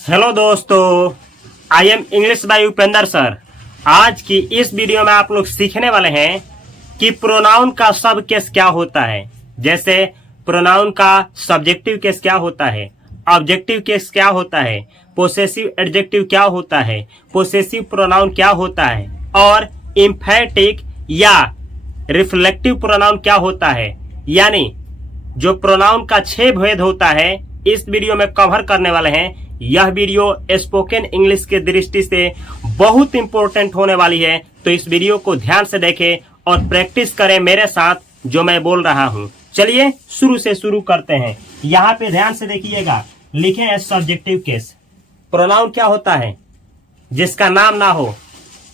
Hello दोस्तों, I am English by Upendra sir. आज की इस वीडियो में आप लोग सीखने वाले हैं कि प्रोनाउन का सब केस क्या होता है। जैसे प्रोनाउन का सब्जेक्टिव केस क्या होता है, ऑब्जेक्टिव केस क्या होता है, पोसेसिव एडजेक्टिव क्या होता है, पोसेसिव प्रोनाउन क्या होता है और इम्फेटिक या रिफ्लेक्टिव प्रोनाउन क्या होता है। यानी जो प्रोनाउन का 6 भेद होता है इस वीडियो में कवर करने वाले हैं। यह वीडियो स्पोकन इंग्लिश के दृष्टि से बहुत इंपॉर्टेंट होने वाली है, तो इस वीडियो को ध्यान से देखें और प्रैक्टिस करें मेरे साथ जो मैं बोल रहा हूं। चलिए शुरू से शुरू करते हैं। यहाँ पे ध्यान से देखिएगा, लिखे हैं सब्जेक्टिव केस। प्रोनाउन क्या होता है? जिसका नाम ना हो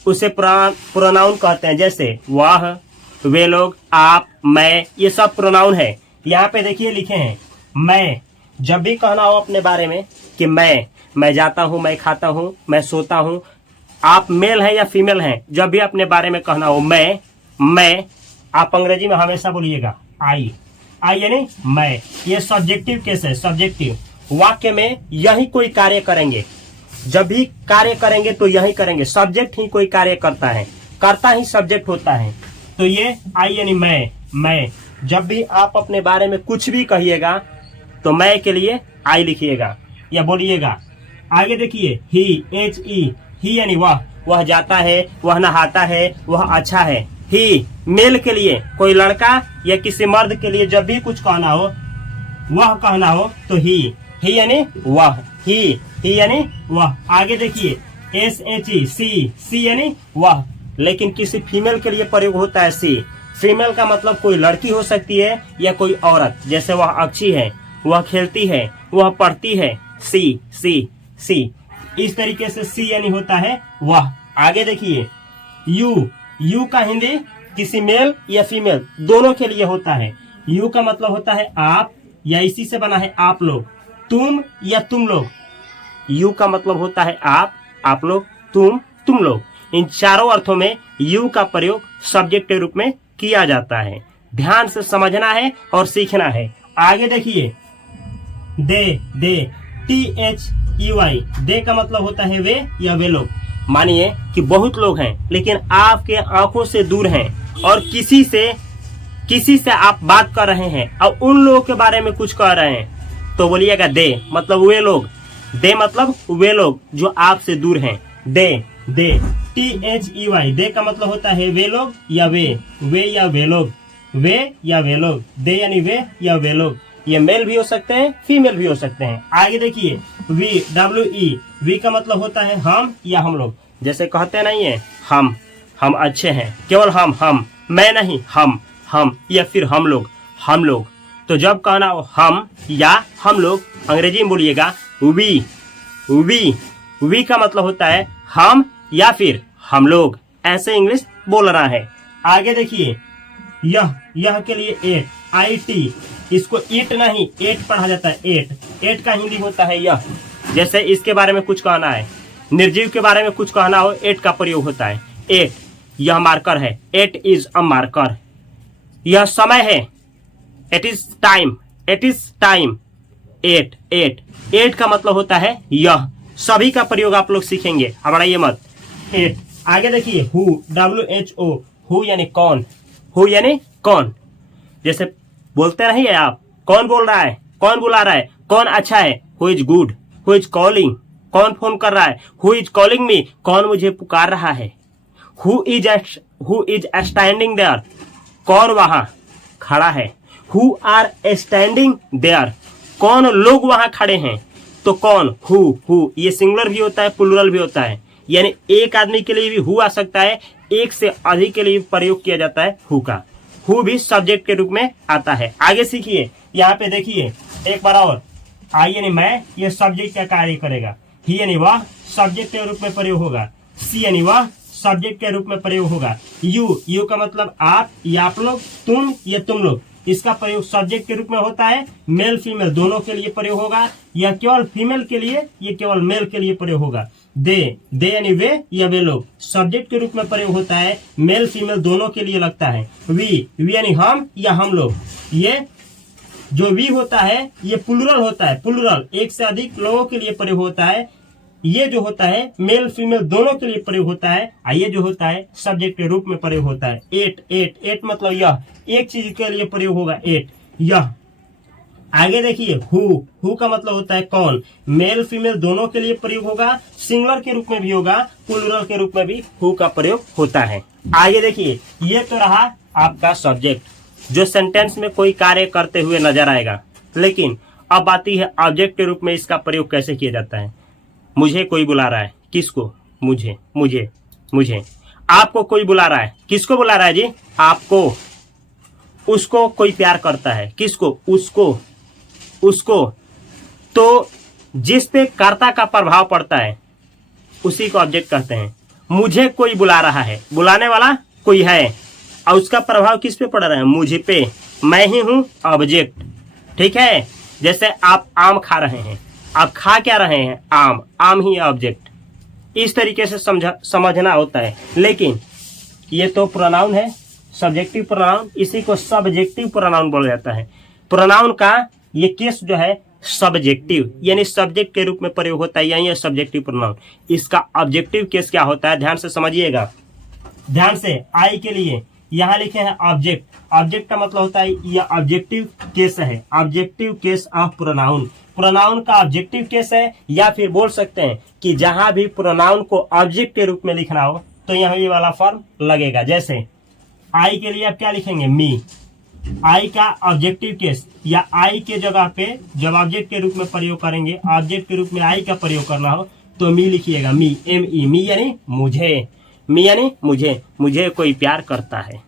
उसे प्रोनाउन कहते हैं। जैसे वह, वे लोग, आप, मैं, ये सब प्रोनाउन है। यहाँ पे देखिए लिखे हैं मैं। जब भी कहना हो अपने बारे में कि मैं जाता हूँ, मैं खाता हूँ, मैं सोता हूँ, आप मेल हैं या फीमेल हैं, जब भी अपने बारे में कहना हो मैं, आप अंग्रेजी में हमेशा बोलिएगा आई यानी मैं। ये सब्जेक्टिव केस है। सब्जेक्टिव वाक्य में यही कोई कार्य करेंगे, जब भी कार्य करेंगे तो यही करेंगे। सब्जेक्ट ही कोई कार्य करता है, करता ही सब्जेक्ट होता है। तो ये आई यानी मैं। जब भी आप अपने बारे में कुछ भी कहिएगा तो मैं के लिए आई लिखिएगा या बोलिएगा। आगे देखिए ही यानी वह जाता है, वह नहाता है, वह अच्छा है। ही मेल के लिए कोई लड़का या किसी मर्द के लिए जब भी कुछ कहना हो, वह कहना हो तो ही यानी वह, ही यानी वह। आगे देखिए सी यानी वह, लेकिन किसी फीमेल के लिए प्रयोग होता है सी। फीमेल का मतलब कोई लड़की हो सकती है या कोई औरत। जैसे वह अच्छी है, वह खेलती है, वह पढ़ती है। सी इस तरीके से सी यानी होता है वह। आगे देखिए यू का हिंदी किसी मेल या फीमेल दोनों के लिए होता है। यू का मतलब होता है आप, या इसी से बना है आप लोग। तुम या तुम लोग, यू का मतलब होता है आप लोग, तुम लोग। इन चारों अर्थों में यू का प्रयोग सब्जेक्ट के रूप में किया जाता है। ध्यान से समझना है और सीखना है। आगे देखिए दे THEY, दे का मतलब होता है वे या वे लोग। मानिए कि बहुत लोग हैं लेकिन आपके आंखों से दूर हैं और किसी से आप बात कर रहे हैं और उन लोगों के बारे में कुछ कह रहे हैं तो बोलिएगा दे, मतलब वे लोग। दे मतलब वे लोग जो आपसे दूर हैं। दे THEY, दे का मतलब होता है वे लोग या वे या वे लोग, दे यानी वे या वे लोग। ये मेल भी हो सकते हैं, फीमेल भी हो सकते हैं। आगे देखिए वी का मतलब होता है हम या हम लोग। जैसे कहते नहीं है हम अच्छे हैं, केवल हम, मैं नहीं, हम या फिर हम लोग। तो जब कहना हो हम या हम लोग, अंग्रेजी में बोलिएगा वी का मतलब होता है हम या फिर हम लोग। ऐसे इंग्लिश बोलना है। आगे देखिए यह के लिए IT, इसको ईट नहीं एट पढ़ा जाता है। एट का हिंदी होता है यह। जैसे इसके बारे में कुछ कहना है, निर्जीव के बारे में कुछ कहना हो, एट का प्रयोग होता है। एट यह मार्कर है, एट इज अ मार्कर। यह समय है, इट इज टाइम। एट का मतलब होता है यह। सभी का प्रयोग आप लोग सीखेंगे, घबराइए मत। एट। आगे देखिए WHO, हु यानी कौन। जैसे बोलते नहीं है आप, कौन बोल रहा है, कौन बुला रहा है, कौन अच्छा है। Who is good, who is calling, कौन फोन कर रहा है। हु इज कॉलिंग मी, कौन मुझे पुकार रहा है। हु इज स्टैंडिंग देयर, कौन वहां खड़ा है। हु आर स्टैंडिंग देयर, कौन लोग वहां खड़े हैं। तो कौन, हु ये सिंगुलर भी होता है, प्लूरल भी होता है। यानी एक आदमी के लिए भी हु आ सकता है, एक से अधिक के लिए प्रयोग किया जाता है हु का। हु भी सब्जेक्ट के रूप में आता है। आगे सीखिए, यहाँ पे देखिए एक बार और। आई यानी मैं, ये सब्जेक्ट का कार्य करेगा। ही यानी वह सब्जेक्ट के रूप में प्रयोग होगा। सी यानी वह सब्जेक्ट के रूप में प्रयोग होगा। यू का मतलब आप या आप लोग, तुम या तुम लोग। इसका प्रयोग सब्जेक्ट के रूप में होता है। मेल फीमेल दोनों के लिए प्रयोग होगा, या केवल फीमेल के लिए, ये केवल मेल के लिए प्रयोग होगा। दे यानी वे या वे लोग, सब्जेक्ट के रूप में प्रयोग होता है। मेल फीमेल दोनों के लिए लगता है। वी यानी हम या हम लोग। ये जो वी होता है ये प्लूरल होता है। प्लूरल एक से अधिक लोगों के लिए प्रयोग होता है। ये जो होता है मेल फीमेल दोनों के लिए प्रयोग होता है, और ये जो होता है सब्जेक्ट के रूप में प्रयोग होता है। एट मतलब यह, एक चीज के लिए प्रयोग होगा एट, यह। आगे देखिए हु का मतलब होता है कौन, मेल फीमेल दोनों के लिए प्रयोग होगा, सिंगुलर के रूप में भी होगा, प्लूरल के रूप में भी हु का प्रयोग होता है। आगे देखिए, ये तो रहा आपका सब्जेक्ट जो सेंटेंस में कोई कार्य करते हुए नजर आएगा। लेकिन अब आती है ऑब्जेक्ट के रूप में इसका प्रयोग कैसे किया जाता है। मुझे कोई बुला रहा है, किसको, मुझे, मुझे, मुझे। आपको कोई बुला रहा है, किसको बुला रहा है जी, आपको। उसको कोई प्यार करता है, किसको, उसको, उसको। तो जिस पे कर्ता का प्रभाव पड़ता है उसी को ऑब्जेक्ट कहते हैं। मुझे कोई बुला रहा है, बुलाने वाला कोई है, और उसका प्रभाव किस पे पड़ रहा है, मुझे पे, मैं ही हूं ऑब्जेक्ट। ठीक है, जैसे आप आम खा रहे हैं, आप खा क्या रहे हैं, आम, आम ही ऑब्जेक्ट। इस तरीके से समझना होता है। लेकिन ये तो प्रोनाउन है, सब्जेक्टिव प्रोनाउन, इसी को सब्जेक्टिव प्रोनाउन बोला जाता है। प्रोनाउन का ये केस जो है सब्जेक्टिव, यानी सब्जेक्ट के रूप में प्रयोग होता है, यही है सब्जेक्टिव प्रोनाउन। इसका ऑब्जेक्टिव केस क्या होता है, ध्यान से समझिएगा, ध्यान से। आई के लिए यहाँ लिखे हैं ऑब्जेक्ट, ऑब्जेक्ट का मतलब होता है यह ऑब्जेक्टिव केस है, objective case of pronoun. Pronoun का ऑब्जेक्टिव केस है, या फिर बोल सकते हैं कि जहां भी प्रोनाउन को ऑब्जेक्ट के रूप में लिखना हो तो यहाँ ये वाला फॉर्म लगेगा। जैसे आई के लिए आप क्या लिखेंगे, मी। आई का ऑब्जेक्टिव केस, या आई के जगह पे जब ऑब्जेक्ट के रूप में प्रयोग करेंगे, ऑब्जेक्ट के रूप में आई का प्रयोग करना हो तो मी लिखिएगा, मी, ME, मी यानी मुझे, मी यानी मुझे। मुझे कोई प्यार करता है,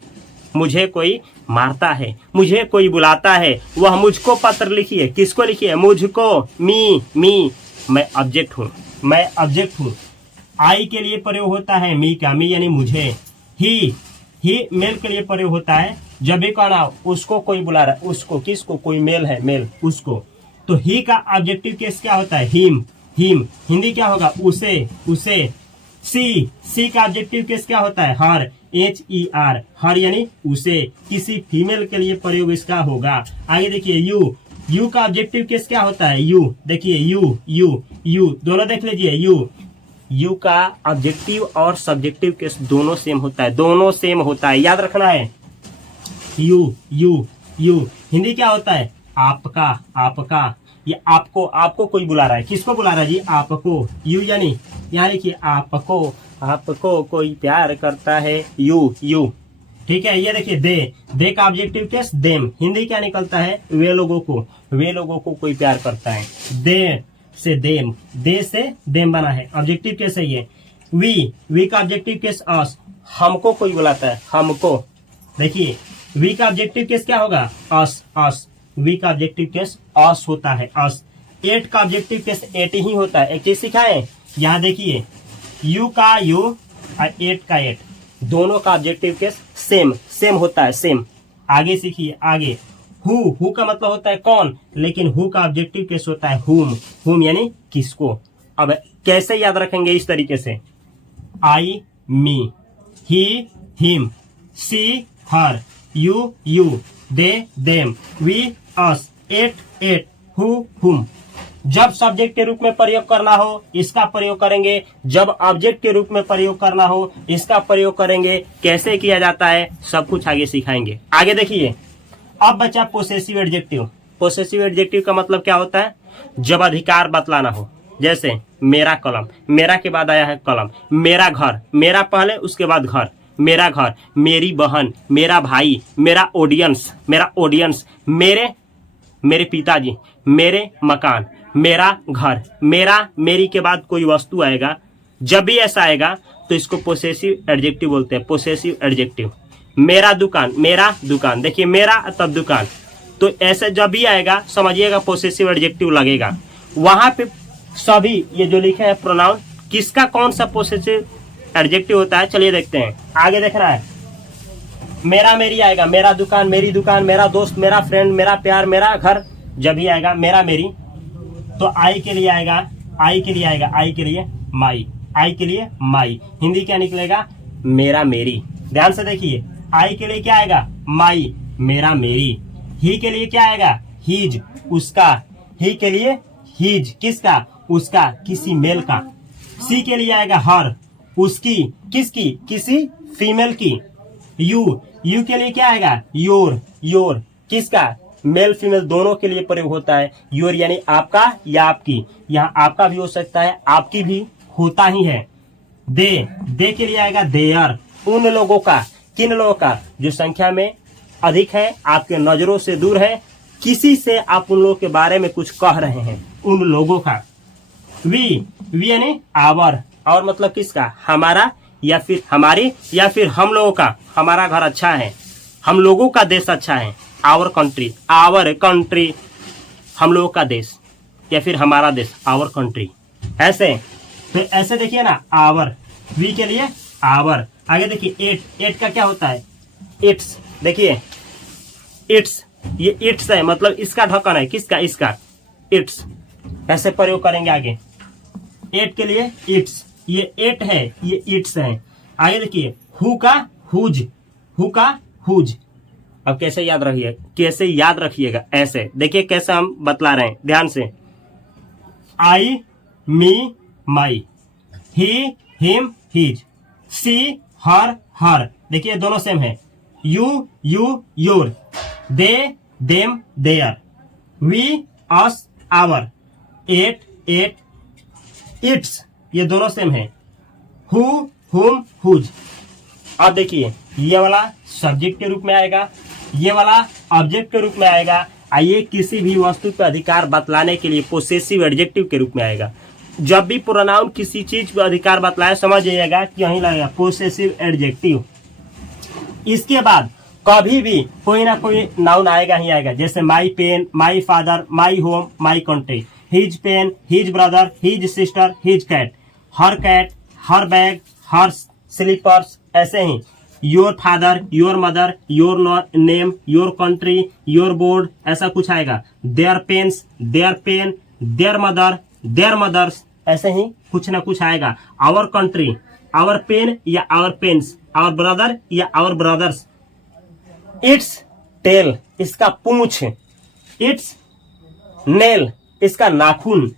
मुझे कोई मारता है, मुझे कोई बुलाता है, वह मुझको पत्र लिखिए, किसको लिखिए, मुझको, मी, मैं ऑब्जेक्ट हूँ, मैं ऑब्जेक्ट हूँ। आई के लिए प्रयोग होता है मी का, मी यानी मुझे। ही मेल के लिए प्रयोग होता है जब भी कहना उसको कोई बुला रहा है, उसको, किसको, कोई मेल है, मेल, उसको। तो ही का ऑब्जेक्टिव केस क्या होता है, हिम, हिंदी क्या होगा, उसे। सी का ऑब्जेक्टिव केस क्या होता है, हर, HER, हर यानी उसे, किसी फीमेल के लिए प्रयोग इसका होगा। आगे देखिए यू का ऑब्जेक्टिव केस क्या होता है, यू। देखिए यू दोनों देख लीजिए, यू का ऑब्जेक्टिव और सब्जेक्टिव केस दोनों सेम होता है, दोनों सेम होता है, याद रखना है। यू हिंदी क्या होता है, आपका। ये आपको कोई बुला रहा है, किसको बुला रहा है जी, आपको। यू यानी यहाँ लिखिए आपको कोई प्यार करता है, यू। ठीक है, ये देखिए दे का ऑब्जेक्टिव केस देम, हिंदी क्या निकलता है, वे लोगों को कोई प्यार करता है। दे से देम बना है, ऑब्जेक्टिव केस है ये। वी का ऑब्जेक्टिव केस अस, हमको कोई बुलाता है, हमको। देखिए वी का ऑब्जेक्टिव केस क्या होगा, अस। वी का ऑब्जेक्टिव केस अस होता है, अस। एट का ऑब्जेक्टिव केस एट ही होता है। एक चीज सिखाएं, यहाँ देखिए यू का यू और एट का एट, दोनों का ऑब्जेक्टिव केस सेम होता है, सेम। आगे सीखिए, आगे हु का मतलब होता है कौन, लेकिन हु का ऑब्जेक्टिव केस होता है हुम यानी किसको। अब कैसे याद रखेंगे, इस तरीके से, I me, he him, she her, you they them, we us, it whom. जब सब्जेक्ट के रूप में प्रयोग करना हो इसका प्रयोग करेंगे, जब ऑब्जेक्ट के रूप में प्रयोग करना हो इसका प्रयोग करेंगे। कैसे किया जाता है सब कुछ आगे सिखाएंगे। आगे देखिए, अब बचा पोसेसिव एडजेक्टिव। पोसेसिव एडजेक्टिव का मतलब क्या होता है, जब अधिकार बतलाना हो। जैसे मेरा कलम, मेरा के बाद आया है कलम। मेरा घर, मेरा पहले उसके बाद घर, मेरा घर। मेरी बहन, मेरा भाई, मेरा ऑडियंस, मेरे पिताजी, मेरे मकान, मेरा घर, मेरी के बाद कोई वस्तु आएगा। जब भी ऐसा आएगा तो इसको पोसेसिव एडजेक्टिव बोलते हैं, पोसेसिव एडजेक्टिव। मेरा दुकान, देखिए मेरा तब दुकान, तो ऐसे जब भी आएगा समझिएगा पोसेसिव एडजेक्टिव लगेगा। वहां पे सभी ये जो लिखे हैं प्रोनाउन, किसका कौन सा पोसेसिव एडजेक्टिव होता है चलिए देखते हैं। आगे देख रहा है, मेरा मेरी आएगा, मेरा दुकान, मेरी दुकान, मेरा दोस्त, मेरा फ्रेंड, मेरा प्यार, मेरा घर। जब भी आएगा मेरा मेरी, तो आई के लिए आएगा माई, आई के लिए माई। हिंदी क्या निकलेगा, मेरा मेरी। ध्यान से देखिए, आई के लिए क्या आएगा, माई, मेरा मेरी। ही के लिए क्या आएगा, हीज, उसका। ही के लिए हीज, किसका, उसका, किसी मेल का। सी के लिए आएगा हर, उसकी, किसकी, किसी फीमेल की। यू, यू के लिए क्या आएगा, योर, योर किसका, मेल फीमेल दोनों के लिए प्रयोग होता है। योर यानी आपका या आपकी, यहाँ आपका भी हो सकता है, आपकी भी होता ही है। दे, दे के लिए आएगा देयर, उन लोगों का, किन लोगों का, जो संख्या में अधिक है, आपके नजरों से दूर है, किसी से आप उन लोगों के बारे में कुछ कह रहे हैं, उन लोगों का। वी, वी यानी आवर, और मतलब किसका, हमारा या फिर हमारी या फिर हम लोगों का, हमारा घर अच्छा है, हम लोगों का देश अच्छा है। आवर कंट्री, आवर कंट्री हम लोगों का देश या फिर हमारा देश, आवर कंट्री। ऐसे तो ऐसे देखिए ना, आवर, वी के लिए आवर। आगे देखिए एट, एट का क्या होता है, इट्स, देखिए इट्स, ये इट्स है, मतलब इसका ढक्कन है, किसका, इसका, इट्स। ऐसे प्रयोग करेंगे आगे। एट के लिए इट्स, ये एट है, ये इट्स है। आगे देखिए हु का हुज, हु का हुज। अब कैसे याद रखिए, कैसे याद रखिएगा, ऐसे देखिए कैसे हम बतला रहे हैं, ध्यान से। I, me, my, he, him, his, C, her, हर, देखिए दोनों सेम है। You, you, your, they, them, their, we, us, our, it, it, its, ये दोनों सेम है। हु, हुम, हुज। अब देखिए ये वाला सब्जेक्ट के रूप में आएगा, ये वाला ऑब्जेक्ट के रूप में आएगा, आइए किसी भी वस्तु पर अधिकार बतलाने के लिए पोसेसिव एडजेक्टिव के रूप में आएगा। जब भी प्रोनाउन किसी चीज पर अधिकार बतलाए, समझ जाइएगा कि यहीं लगेगा पोसेसिव एडजेक्टिव। इसके बाद कभी भी कोई ना कोई नाउन आएगा ही आएगा, जैसे my pen, my father, my home, my country, his pen, his brother, his sister, his cat, her bag, her slippers. ऐसे ही your father, your mother, your name, your country, your board, ऐसा कुछ आएगा। Their pens, their pen, their mother, their mothers, ऐसे ही कुछ ना कुछ आएगा। आवर कंट्री, आवर पेन या आवर पेन्स, आवर ब्रदर या आवर ब्रदर्स। इट्स टेल, इसका पूंछ, इट्स नेल, इसका नाखून।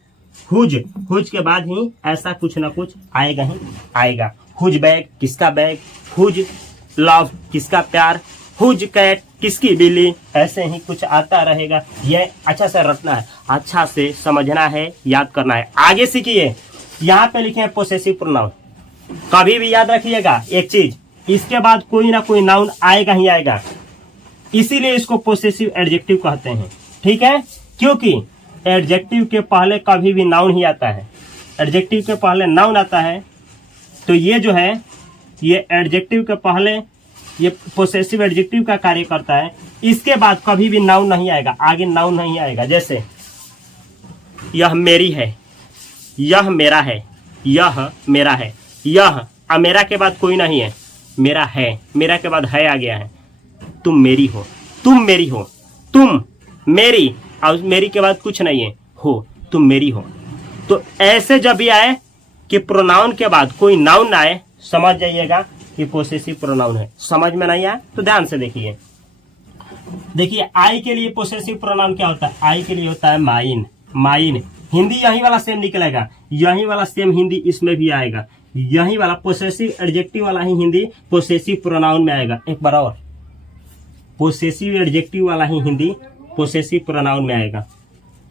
हुज, हुज के बाद ही ऐसा कुछ ना कुछ आएगा ही आएगा। हुज बैग, किसका बैग, हुज लव, किसका प्यार, हुज कैट, किसकी बिल्ली, ऐसे ही कुछ आता रहेगा। यह अच्छा से रटना है, अच्छा से समझना है, याद करना है। आगे सीखिए, यहाँ पे लिखे हैं पोसेसिव प्रोनाउन। कभी भी याद रखिएगा एक चीज, इसके बाद कोई ना कोई नाउन आएगा ही आएगा, इसीलिए इसको पोसेसिव एडजेक्टिव कहते हैं। ठीक है, क्योंकि एडजेक्टिव के पहले कभी भी नाउन ही आता है, एडजेक्टिव के पहले नाउन आता है, तो ये जो है ये एडजेक्टिव के पहले ये पोसेसिव एडजेक्टिव का कार्य करता है। इसके बाद कभी भी नाउन नहीं आएगा, आगे नाउन नहीं आएगा। जैसे यह मेरी है, यह मेरा है, यह मेरा है, यह, अब मेरा के बाद कोई नहीं है, मेरा है, मेरा के बाद है आ गया है। तुम मेरी हो, तुम मेरी हो, तुम मेरी, और मेरी के बाद कुछ नहीं है, हो, तुम मेरी हो। तो ऐसे जब भी आए कि प्रोनाउन के बाद कोई नाउन आए, समझ जाइएगा कि पोसेसिव प्रोनाउन है। समझ में नहीं आया तो ध्यान से देखिए। देखिए आई के लिए पोसेसिव प्रोनाउन क्या होता है, आई के लिए होता है माइन, माइन। हिंदी यही वाला सेम निकलेगा, यही वाला सेम हिंदी इसमें भी आएगा, यही वाला पोसेसिव एडजेक्टिव वाला ही हिंदी पोसेसिव प्रोनाउन में आएगा। एक बार और, पोसेसिव एडजेक्टिव वाला ही हिंदी पोसेसिव प्रोनाउन में आएगा।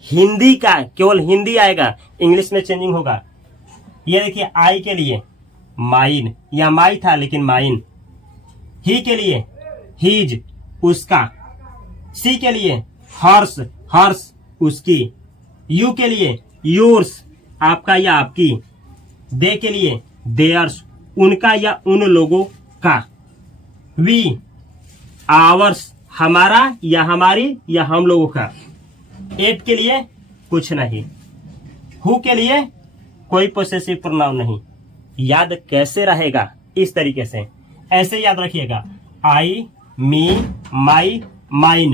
हिंदी का केवल हिंदी आएगा, इंग्लिश में चेंजिंग होगा। ये देखिए आई के लिए माइन, या माई था लेकिन माइन। ही के लिए हिज, उसका। सी के लिए हर्ष, हर्ष, उसकी। यू के लिए योर्स, आपका या आपकी। दे के लिए देयर्स, उनका या उन लोगों का। वी आवर्स, हमारा या हमारी या हम लोगों का। एट के लिए कुछ नहीं। हु के लिए कोई पोसेसिव प्रोनाउन नहीं। याद कैसे रहेगा, इस तरीके से ऐसे याद रखिएगा। आई, me, my, mine.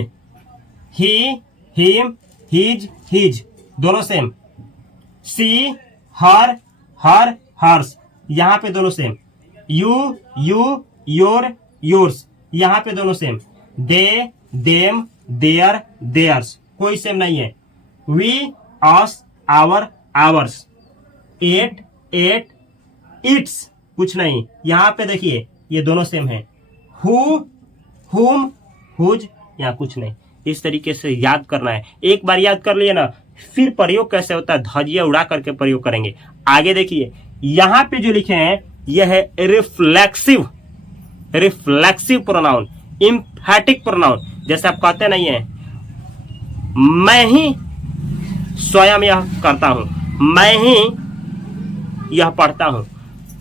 He, him, his, his, दोनों सेम। सी, हर, हर्स, यहाँ पे दोनों सेम। यू, योर, योर्स, यहाँ पे दोनों same. They, them, their, theirs, कोई सेम नहीं है। We, us, our, ours. It, it, its, कुछ नहीं। यहां पे देखिए ये दोनों सेम है, हु, हुम, हुज, यहाँ कुछ नहीं। इस तरीके से याद करना है। एक बार याद कर लिए ना, फिर प्रयोग कैसे होता है धजिया उड़ा करके प्रयोग करेंगे। आगे देखिए यहां पे जो लिखे हैं यह है reflexive, reflexive pronoun, emphatic pronoun. जैसे आप कहते नहीं है मैं ही स्वयं यह करता हूं, मैं ही यह पढ़ता हूं,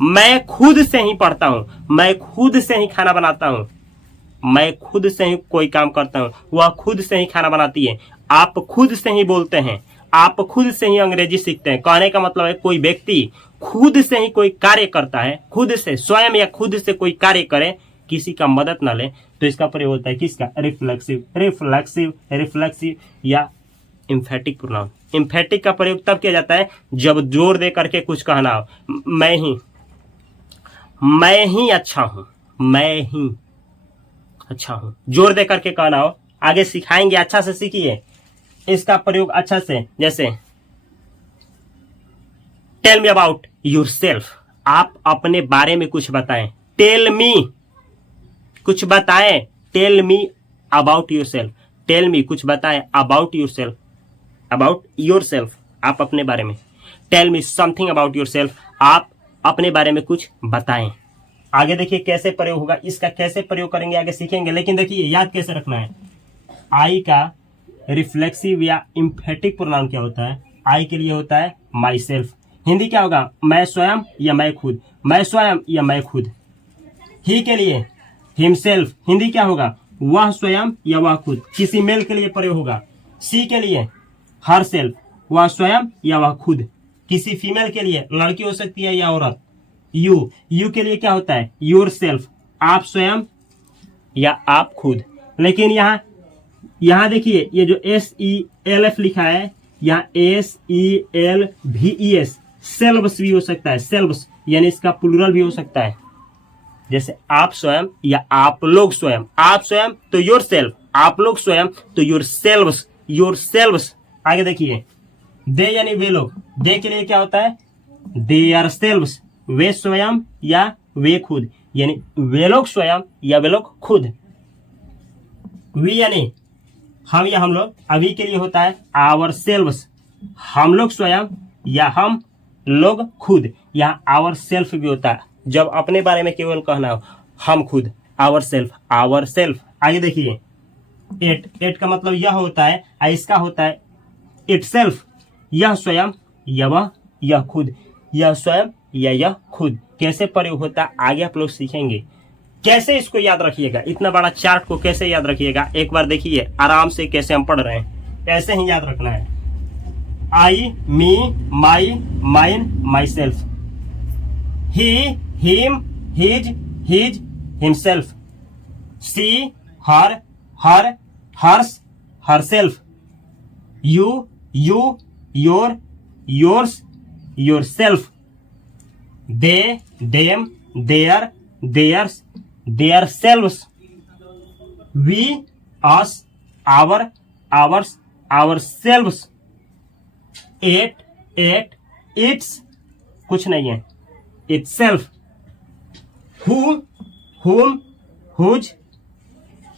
मैं खुद से ही पढ़ता हूं, मैं खुद से ही खाना बनाता हूं, मैं खुद से ही कोई काम करता हूं, वह खुद से ही खाना बनाती है, आप खुद से ही बोलते हैं, आप खुद से ही अंग्रेजी सीखते हैं। कहने का मतलब है कोई व्यक्ति खुद से ही कोई कार्य करता है, खुद से स्वयं या खुद से कोई कार्य करे, किसी का मदद ना ले, तो इसका प्रयोग होता है किसका? रिफ्लेक्सिव, रिफ्लेक्सिव, रिफ्लेक्सिव या इम्फेटिक प्रोनाउन। इम्फेटिक का प्रयोग तब किया जाता है जब जोर दे करके कुछ कहना हो। मैं ही अच्छा हूं, मैं ही अच्छा हूं, जोर दे करके कहना हो। आगे सिखाएंगे, अच्छा से सीखिए इसका प्रयोग अच्छा से। जैसे tell me about yourself, आप अपने बारे में कुछ बताएं। टेल मी, कुछ बताएं, tell me about yourself, tell me कुछ बताएं, about yourself, about yourself आप अपने बारे में। Tell me something about yourself, आप अपने बारे में कुछ बताएं। आगे देखिए कैसे प्रयोग होगा, इसका कैसे प्रयोग करेंगे आगे सीखेंगे। लेकिन देखिए याद कैसे रखना है, आई का रिफ्लेक्सिव या इम्फेटिक प्रोनाउन क्या होता है? आई के लिए होता है माई सेल्फ। हिंदी क्या होगा? मैं स्वयं या मैं खुद, मैं स्वयं या मैं खुद। ही के लिए हिमसेल्फ, हिंदी क्या होगा? वह स्वयं या वह खुद, किसी मेल के लिए प्रयोग होगा। सी के लिए हर सेल्फ, वह स्वयं या वह खुद, किसी फीमेल के लिए, लड़की हो सकती है या औरत। यू, यू के लिए क्या होता है? योर सेल्फ, आप स्वयं या आप खुद। लेकिन यहां देखिए ये जो SELF लिखा है, यहाँ SELVES, सेल्व्स भी हो सकता है, सेल्व्स यानी इसका प्लूरल भी हो सकता है। जैसे आप स्वयं या आप लोग स्वयं, आप स्वयं तो योर सेल्फ, आप लोग स्वयं तो योर सेल्व्स, योर सेल्व्स। आगे देखिए दे यानी वे लोग, दे के लिए क्या होता है? दे आर सेल्व्स, वे स्वयं या वे खुद, यानी वे लोग स्वयं या वे लोग खुद। वी यानी हम या हम लोग, अभी के लिए होता है आवर सेल्व्स, हम लोग स्वयं या हम लोग खुद। यहाँ आवर सेल्फ भी होता है जब अपने बारे में केवल कहना हो, हम खुद, आवर सेल्फ, आवर सेल्फ। आगे देखिए एट, एट का मतलब यह होता है, इसका होता है इट सेल्फ, यह स्वयं या वह, यह खुद, यह स्वयं या यह खुद। कैसे प्रयोग होता है आगे आप लोग सीखेंगे। कैसे इसको याद रखिएगा, इतना बड़ा चार्ट को कैसे याद रखिएगा, एक बार देखिए आराम से कैसे हम पढ़ रहे हैं, ऐसे ही याद रखना है। I, me, my, mine, myself, he, him, his, his, himself, she, her, her, hers, herself, you, you, your, yours, yourself, they, them, their, theirs, their selves, we, us, our, ours, ourselves, it, its, कुछ नहीं है, itself, who, whom, whose,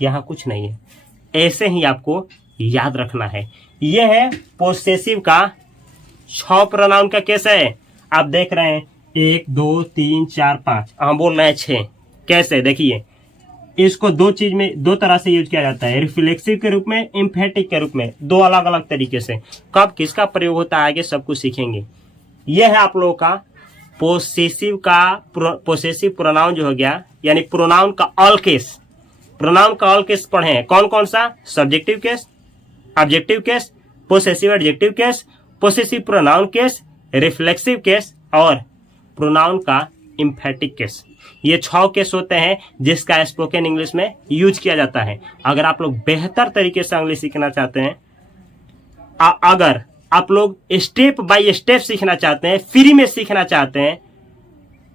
यहाँ कुछ नहीं है। ऐसे ही आपको याद रखना है। यह है पोसेसिव का 6 प्रोनाउन का केस है। आप देख रहे हैं 1 2 3 4 5, हम बोल रहे हैं 6। कैसे? देखिए इसको दो तरह से यूज किया जाता है, रिफ्लेक्सिव के रूप में, इम्फेटिक के रूप में, दो अलग अलग तरीके से। कब किसका प्रयोग होता है आगे सब कुछ सीखेंगे। यह है आप लोगों का पोसेसिव प्रोनाउन जो हो गया, यानी प्रोनाउन का ऑल केस। प्रोनाउन का ऑल केस पढ़े हैं, कौन कौन सा? Subjective case, objective case, possessive adjective case, possessive pronoun case, reflexive case और प्रोनाउन का इम्फेटिक केस। ये 6 केस होते हैं जिसका स्पोकन इंग्लिश में यूज किया जाता है। अगर आप लोग बेहतर तरीके से इंग्लिश सीखना चाहते हैं, अगर आप लोग स्टेप बाय स्टेप सीखना चाहते हैं, फ्री में सीखना चाहते हैं,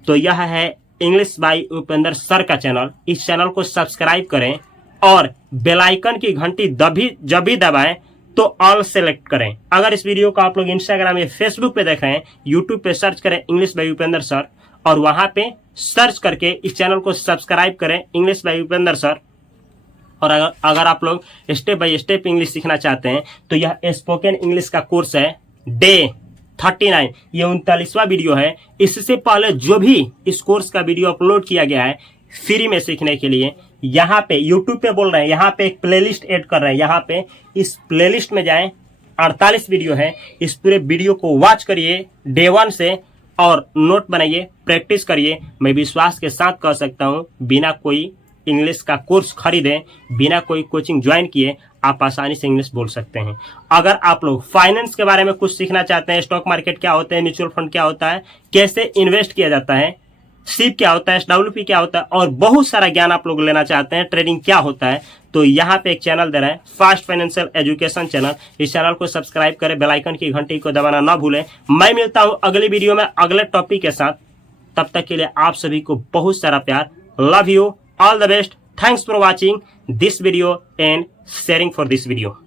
तो यह है इंग्लिश बाय उपेंद्र सर का चैनल। इस चैनल को सब्सक्राइब करें और बेल आइकन की घंटी जब भी दबाएं तो ऑल सेलेक्ट करें। अगर इस वीडियो को आप लोग इंस्टाग्राम या फेसबुक पे देख रहे हैं, यूट्यूब पे सर्च करें इंग्लिश बाय उपेंद्र सर और वहां पे सर्च करके इस चैनल को सब्सक्राइब करें इंग्लिश बाय उपेंद्र सर। और अगर आप लोग स्टेप बाय स्टेप इंग्लिश सीखना चाहते हैं तो यह स्पोकन इंग्लिश का कोर्स है डे 39, ये 39वां वीडियो है। इससे पहले जो भी इस कोर्स का वीडियो अपलोड किया गया है फ्री में सीखने के लिए, यहाँ पे यूट्यूब पे बोल रहे हैं, यहाँ पे एक प्लेलिस्ट ऐड कर रहे हैं, यहाँ पे इस प्लेलिस्ट में जाएं, 48 वीडियो है। इस पूरे वीडियो को वॉच करिए डे 1 से और नोट बनाइए, प्रैक्टिस करिए। मैं विश्वास के साथ कह सकता हूँ बिना कोई इंग्लिश का कोर्स खरीदे, बिना कोई कोचिंग ज्वाइन किए आप आसानी से इंग्लिश बोल सकते हैं। अगर आप लोग फाइनेंस के बारे में कुछ सीखना चाहते हैं, स्टॉक मार्केट क्या होता है, म्यूचुअल फंड क्या होता है, कैसे इन्वेस्ट किया जाता है, सिप क्या होता है, SWP क्या होता है और बहुत सारा ज्ञान आप लोग लेना चाहते हैं, ट्रेडिंग क्या होता है, तो यहाँ पे एक चैनल दे रहा है फास्ट फाइनेंशियल एजुकेशन चैनल। इस चैनल को सब्सक्राइब करें, बेल आइकन की घंटी को दबाना ना भूलें। मैं मिलता हूँ अगली वीडियो में अगले टॉपिक के साथ। तब तक के लिए आप सभी को बहुत सारा प्यार। Love you, all the best, thanks for watching this video and sharing for this video.